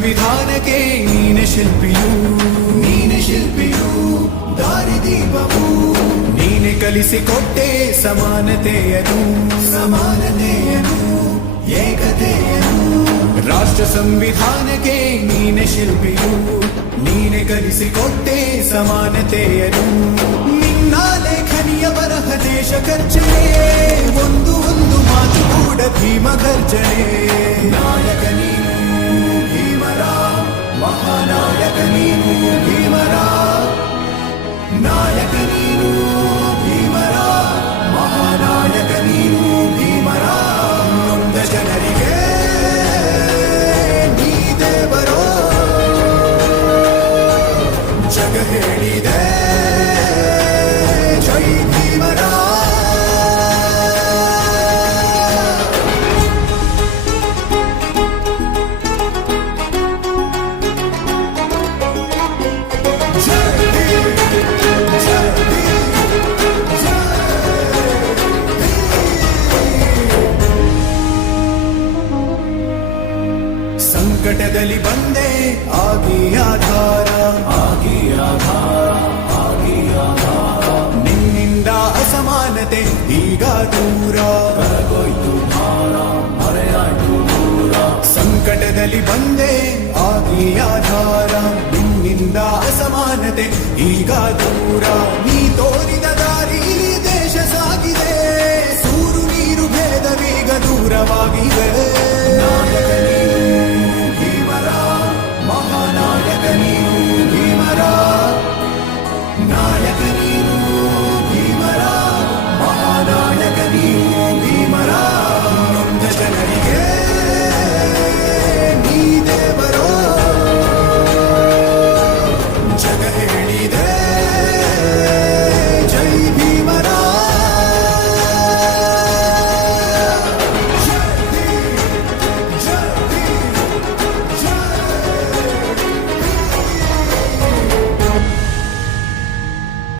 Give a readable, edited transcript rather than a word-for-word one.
ಸಂವಿಧಾನಕ್ಕೆ ನೀನೆ ಶಿಲ್ಪಿಯು ದಾರಿದೀಪವು ನೀನೆ ಕಲಿಸಿಕೊಟ್ಟೆ ಸಮಾನತೆಯನ್ನು ಏಕತೆಯನ್ನು ರಾಷ್ಟ್ರ ಸಂವಿಧಾನಕ್ಕೆ ನೀನೆ ಶಿಲ್ಪಿಯು ನೀನೆ ಕಲಿಸಿಕೊಟ್ಟೆ ಸಮಾನತೆಯನ್ನು ನಿನ್ನ ಲೇಖನಿಯ ಬರಹ ದೇಶ ಖರ್ಚನೆ ಒಂದು ಮಾತು ಕೂಡ ಭೀಮ ಗರ್ಜನೆ ನಾಯಕ ನೀನು ಭೀಮರ ಮಹಾನಾಯಕ ನೀನು ಭೀಮರ ನಾಯಕ ನೀನು ಭೀಮರ ಮಹಾನಾಯಕ ನೀನು ಭೀಮರ ನೊಂದ ಜನರಿಗೆ ನೀ ದೇವರೋ ಜಗ ಹೇಳಿದೆ ಜೈ ಭೀಮರ ಸಂಕಟದಲ್ಲಿ ಬಂದೆ ಆಗಿ ಆಧಾರ ನಿನ್ನಿಂದ ಅಸಮಾನತೆ ಈಗ ದೂರ ಸಂಕಟದಲ್ಲಿ ಬಂದೆ ಆಗಿ ಆಧಾರ ನಿನ್ನಿಂದ ಅಸಮಾನತೆ ಈಗ ದೂರ